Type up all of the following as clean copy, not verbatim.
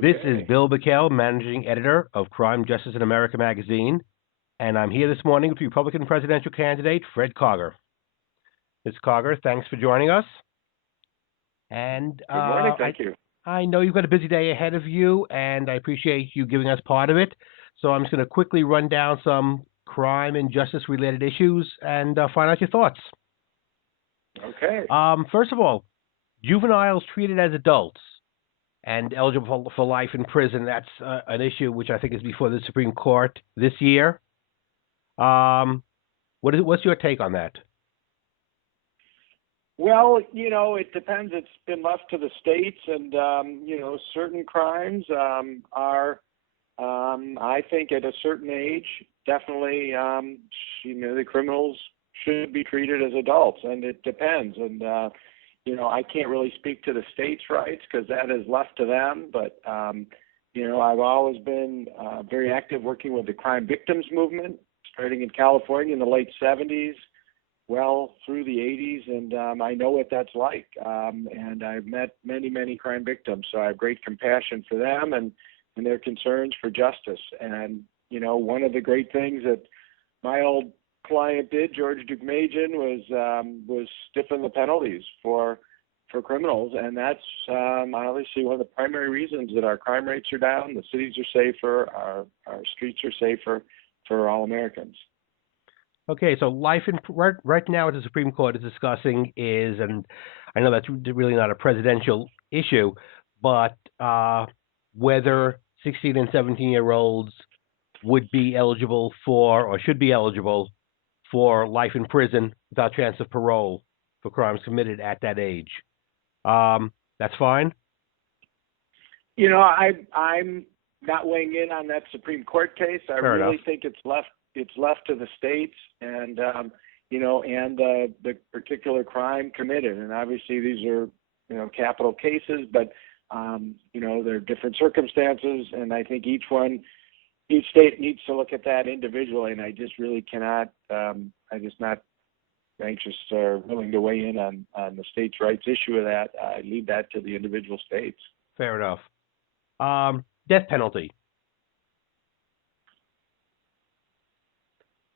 This is Okay. Bill Bickel, Managing Editor of Crime, Justice, in America magazine, and I'm here this morning with Republican presidential candidate Fred Karger. Ms. Karger, thanks for joining us. And Good morning. Thank you. I know you've got a busy day ahead of you, and I appreciate you giving us part of it. So I'm just going to quickly run down some crime and justice related issues and find out your thoughts. Okay. First of all, juveniles treated as adults and eligible for life in prison. That's an issue which I think is before the Supreme Court this year. Um, what's your take on that? Well, it depends. It's been left to the states, and certain crimes are, I think, at a certain age, definitely, the criminals should be treated as adults, and it depends. And I can't really speak to the states' rights because that is left to them. But I've always been very active working with the crime victims movement, starting in California in the late '70s, well through the '80s, and I know what that's like. And I've met many, many crime victims, so I have great compassion for them and their concerns for justice. And one of the great things that my old client did, George Dukmajian, was stiffen the penalties for criminals, and that's obviously one of the primary reasons that our crime rates are down, the cities are safer, our streets are safer for all Americans. Okay, so life in right now, what the Supreme Court is discussing is, and I know that's really not a presidential issue, but whether 16 and 17-year-olds would be eligible for or should be eligible for life in prison without chance of parole for crimes committed at that age. That's fine. I'm not weighing in on that Supreme Court case. I Fair enough. really think it's left to the states and and the particular crime committed. And obviously these are capital cases, but there are different circumstances, and I think each state needs to look at that individually. And I just really cannot. I'm just not anxious or willing to weigh in on the states' rights issue of that. I leave that to the individual states. Fair enough. Death penalty.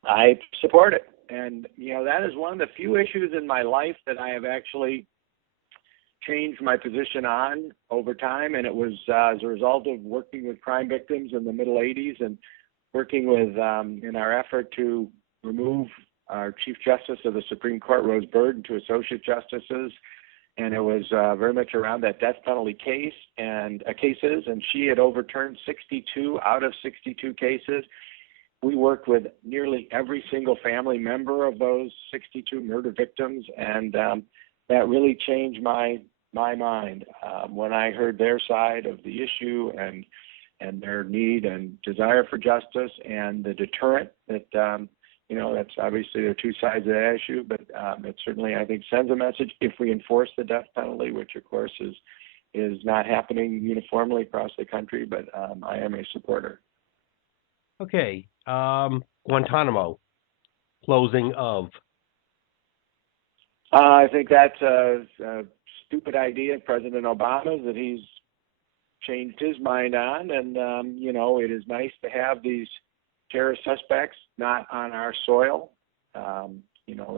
I support it. And, that is one of the few issues in my life that I have actually changed my position on over time. And it was as a result of working with crime victims in the middle '80s and working with, in our effort to remove our Chief Justice of the Supreme Court, Rose Bird, and two associate justices. And it was very much around that death penalty cases, and she had overturned 62 out of 62 cases. We worked with nearly every single family member of those 62 murder victims, and that really changed my mind when I heard their side of the issue and their need and desire for justice and the deterrent that that's obviously there are two sides of that issue, but it certainly, I think, sends a message if we enforce the death penalty, which of course is not happening uniformly across the country. But I am a supporter. Okay. Guantanamo. Closing of. I think that's a stupid idea of President Obama's that he's changed his mind on, and it is nice to have these terrorist suspects not on our soil.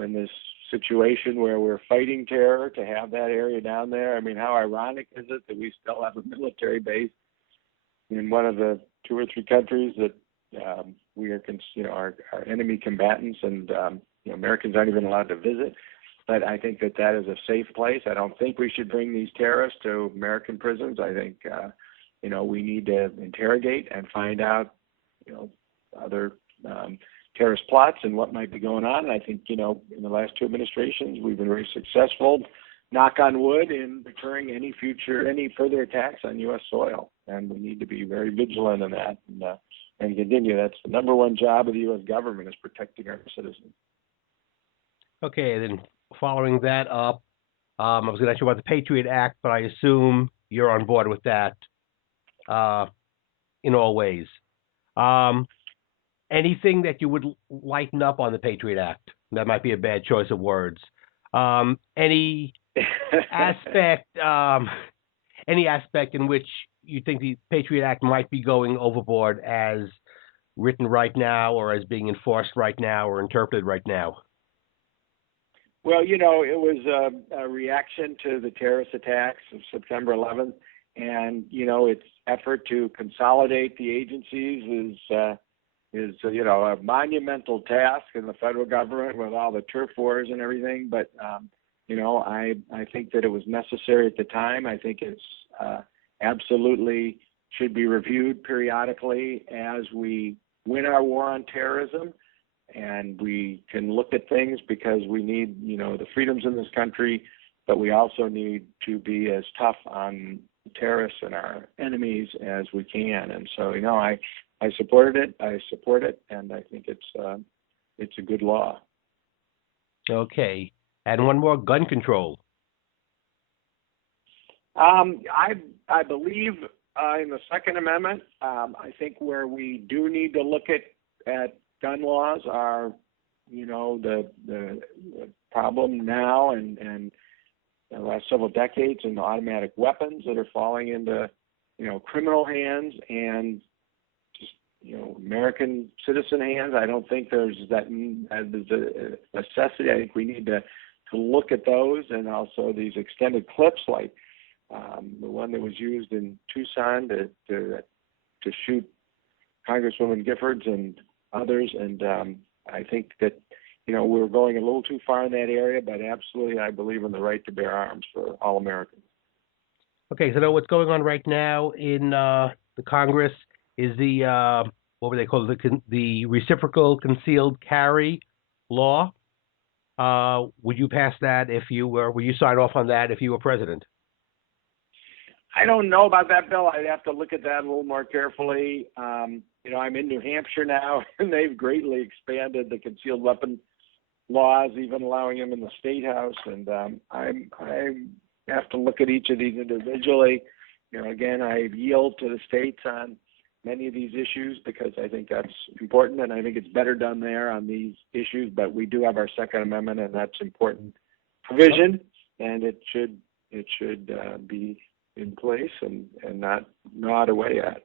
In this situation where we're fighting terror, to have that area down there. I mean, how ironic is it that we still have a military base in one of the two or three countries that we are, our enemy combatants, and Americans aren't even allowed to visit. But I think that is a safe place. I don't think we should bring these terrorists to American prisons. I think we need to interrogate and find out other terrorist plots and what might be going on. And I think, in the last two administrations, we've been very successful, knock on wood, in deterring any further attacks on U.S. soil. And we need to be very vigilant in that and continue. That's the number one job of the U.S. government, is protecting our citizens. Okay, then following that up, I was going to ask you about the Patriot Act, but I assume you're on board with that in all ways. Anything that you would lighten up on the Patriot Act? That might be a bad choice of words. Any aspect, any aspect in which you think the Patriot Act might be going overboard as written right now, or as being enforced right now, or interpreted right now? Well, it was a reaction to the terrorist attacks of September 11th, and its effort to consolidate the agencies is a monumental task in the federal government with all the turf wars and everything. But I think that it was necessary at the time. I think it's absolutely should be reviewed periodically as we win our war on terrorism, and we can look at things because we need the freedoms in this country, but we also need to be as tough on terrorists and our enemies as we can. And so I supported it. I support it, and I think it's a good law. Okay, and one more: gun control. I believe in the Second Amendment. I think where we do need to look at gun laws are, the problem now and the last several decades in the automatic weapons that are falling into, criminal hands and just, American citizen hands. I don't think there's a necessity. I think we need to look at those, and also these extended clips like the one that was used in Tucson to shoot Congresswoman Giffords and others. And I think that we're going a little too far in that area, but absolutely I believe in the right to bear arms for all Americans. Okay, so now what's going on right now in the Congress is the what would they call it? The reciprocal concealed carry law. Would you pass that if you were? Would you sign off on that if you were president? I don't know about that, Bill. I'd have to look at that a little more carefully. I'm in New Hampshire now, and they've greatly expanded the concealed weapon laws, even allowing them in the state house. And I have to look at each of these individually. Again, I yield to the states on many of these issues because I think that's important, and I think it's better done there on these issues. But we do have our Second Amendment, and that's important provision, and it should be in place and not gnawed away at.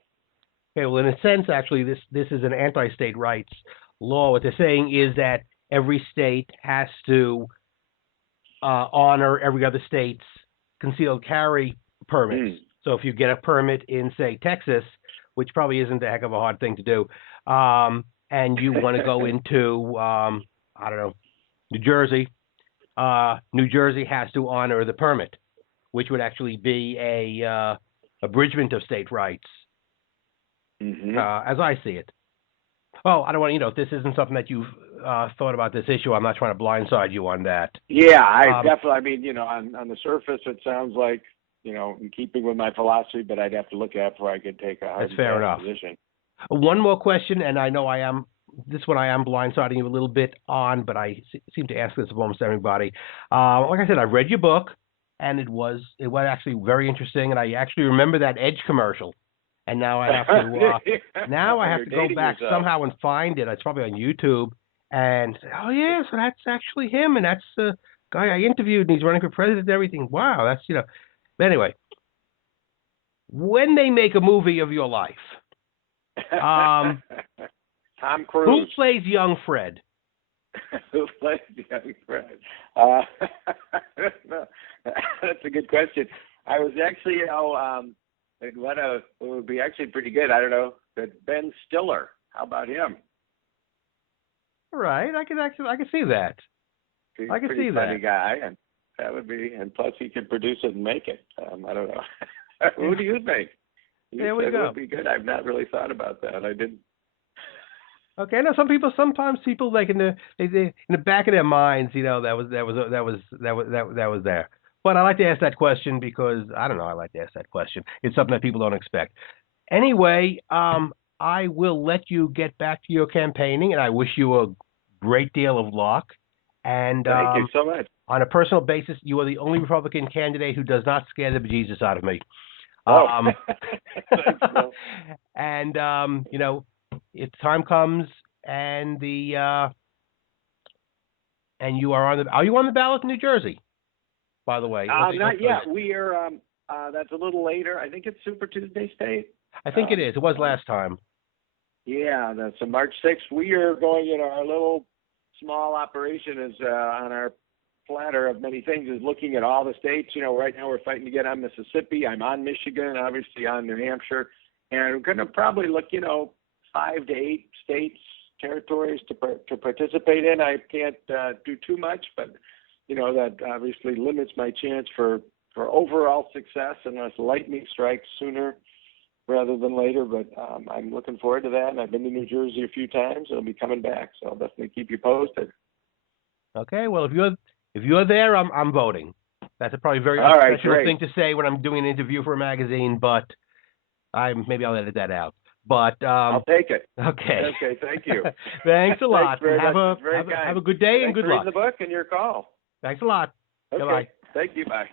Okay, well, in a sense, actually, this is an anti-state rights law. What they're saying is that every state has to honor every other state's concealed carry permits. So if you get a permit in, say, Texas, which probably isn't a heck of a hard thing to do, and you want to go into, I don't know, New Jersey, New Jersey has to honor the permit, which would actually be a abridgment of state rights, as I see it. Oh, I don't want if this isn't something that you've thought about this issue. I'm not trying to blindside you on that. Yeah, I definitely. I mean, on the surface, it sounds like in keeping with my philosophy, but I'd have to look at it before I could take a hard position. One more question, and I know I am blindsiding you a little bit on, but I seem to ask this of almost everybody. Like I said, I read your book, and it was actually very interesting, and I actually remember that Edge commercial. And now I have to go back somehow and find it. It's probably on YouTube, and say, oh yeah, so that's actually him, and that's the guy I interviewed, and he's running for president and everything. Wow, that's But anyway, when they make a movie of your life, Tom Cruise. Who plays young Fred? Who plays young Fred? That's a good question. I was actually, it would be actually pretty good. I don't know, but Ben Stiller. How about him? All right, I can see that. He's I can a pretty see funny that. guy, and that would be, and plus he could produce it and make it. I don't know. Who do you think? There we go. Would be good. I've not really thought about that. I didn't. Okay, now sometimes people like in the back of their minds, that was there. But I like to ask that question because I don't know. I like to ask that question. It's something that people don't expect. Anyway, I will let you get back to your campaigning, and I wish you a great deal of luck. And thank you so much. On a personal basis, you are the only Republican candidate who does not scare the bejesus out of me. Thanks, Bill. And if time comes and and you are on the ballot in New Jersey, by the way? Not yet. We are. That's a little later. I think it's Super Tuesday State. I think it is. It was last time. Yeah, that's a March 6th. We are going, our little small operation is on our platter of many things is looking at all the states. Right now we're fighting to get on Mississippi. I'm on Michigan, obviously on New Hampshire, and we're going to probably look, 5 to 8 states, territories to participate in. I can't do too much, but that obviously limits my chance for overall success unless lightning strikes sooner rather than later. But I'm looking forward to that, and I've been to New Jersey a few times. I'll be coming back, so I'll definitely keep you posted. Okay. Well, if you're there, I'm voting. That's a probably very All right, unprofessional great. thing to say when I'm doing an interview for a magazine, but maybe I'll edit that out. But I'll take it. okay. Okay, thank you. Thanks a lot. Thanks very have much. a Very have, kind. have a good day and Thanks good for luck. reading the book and your call. Thanks a lot. Okay. Bye-bye. Thank you. Bye.